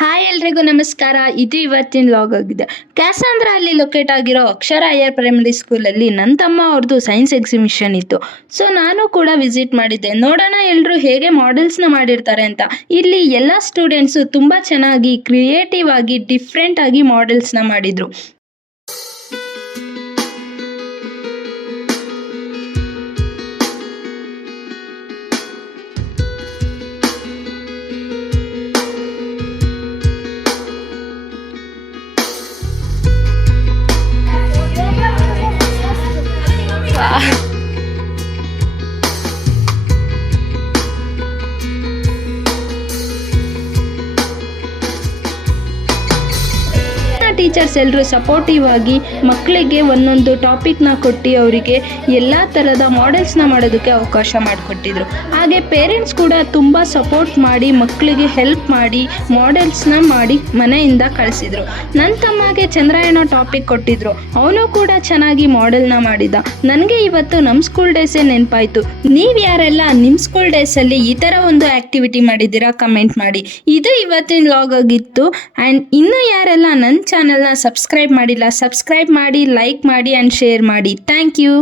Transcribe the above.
Hi ಎಲ್ರಿಗೂ ನಮಸ್ಕಾರ. ಇದು ಇವತ್ತಿನ ಲಾಗ್ ಆಗಿದೆ. ಕ್ಯಾಸಾಂದ್ರ ಅಲ್ಲಿ ಲೊಕೇಟ್ ಆಗಿರೋ ಅಕ್ಷರ ಹೈಯರ್ ಪ್ರೈಮರಿ ಸ್ಕೂಲಲ್ಲಿ ನನ್ನ ತಮ್ಮ ಅವ್ರದ್ದು ಸೈನ್ಸ್ ಎಕ್ಸಿಬಿಷನ್ ಇತ್ತು. ಸೊ ನಾನು ಕೂಡ ವಿಸಿಟ್ ಮಾಡಿದ್ದೆ. ನೋಡೋಣ ಎಲ್ಲರೂ ಹೇಗೆ ಮಾಡೆಲ್ಸ್ನ ಮಾಡಿರ್ತಾರೆ ಅಂತ. ಇಲ್ಲಿ ಎಲ್ಲ ಸ್ಟೂಡೆಂಟ್ಸು ತುಂಬ ಚೆನ್ನಾಗಿ ಕ್ರಿಯೇಟಿವ್ ಆಗಿ ಡಿಫ್ರೆಂಟ್ ಆಗಿ ಮಾಡೆಲ್ಸ್ನ ಮಾಡಿದರು. ಟೀಚರ್ಸ್ ಎಲ್ಲರೂ ಸಪೋರ್ಟಿವ್ ಆಗಿ ಮಕ್ಕಳಿಗೆ ಒಂದೊಂದು ಟಾಪಿಕ್ನ ಕೊಟ್ಟು ಅವರಿಗೆ ಎಲ್ಲ ಥರದ ಮಾಡೆಲ್ಸ್ನ ಮಾಡೋದಕ್ಕೆ ಅವಕಾಶ ಮಾಡಿಕೊಟ್ಟಿದ್ರು. ಹಾಗೆ ಪೇರೆಂಟ್ಸ್ ಕೂಡ ತುಂಬ ಸಪೋರ್ಟ್ ಮಾಡಿ ಮಕ್ಕಳಿಗೆ ಹೆಲ್ಪ್ ಮಾಡಿ ಮಾಡೆಲ್ಸ್ನ ಮಾಡಿ ಮನೆಯಿಂದ ಕಳಿಸಿದ್ರು. ನನ್ನ ತಮ್ಮಗೆ ಚಂದ್ರಾಯಣ ಟಾಪಿಕ್ ಕೊಟ್ಟಿದ್ರು. ಅವನು ಕೂಡ ಚೆನ್ನಾಗಿ ಮಾಡೆಲ್ನ ಮಾಡಿದ್ದ. ನನಗೆ ಇವತ್ತು ನಮ್ಮ ಸ್ಕೂಲ್ ಡೇಸೇ ನೆನಪಾಯಿತು. ನೀವು ಯಾರೆಲ್ಲ ನಿಮ್ಮ ಸ್ಕೂಲ್ ಡೇಸಲ್ಲಿ ಈ ಥರ ಒಂದು ಆ್ಯಕ್ಟಿವಿಟಿ ಮಾಡಿದ್ದೀರಾ ಕಮೆಂಟ್ ಮಾಡಿ. ಇದು ಇವತ್ತಿನ ವ್ಲಾಗ್ ಆಗಿತ್ತು. ಆ್ಯಂಡ್ ಇನ್ನೂ ಯಾರೆಲ್ಲ ನನ್ನ ಚಾನಲ್ನ ಸಬ್ಸ್ಕ್ರೈಬ್ ಮಾಡಿಲ್ಲ, ಸಬ್ಸ್ಕ್ರೈಬ್ ಮಾಡಿ, ಲೈಕ್ ಮಾಡಿ ಆ್ಯಂಡ್ ಶೇರ್ ಮಾಡಿ. Thank you.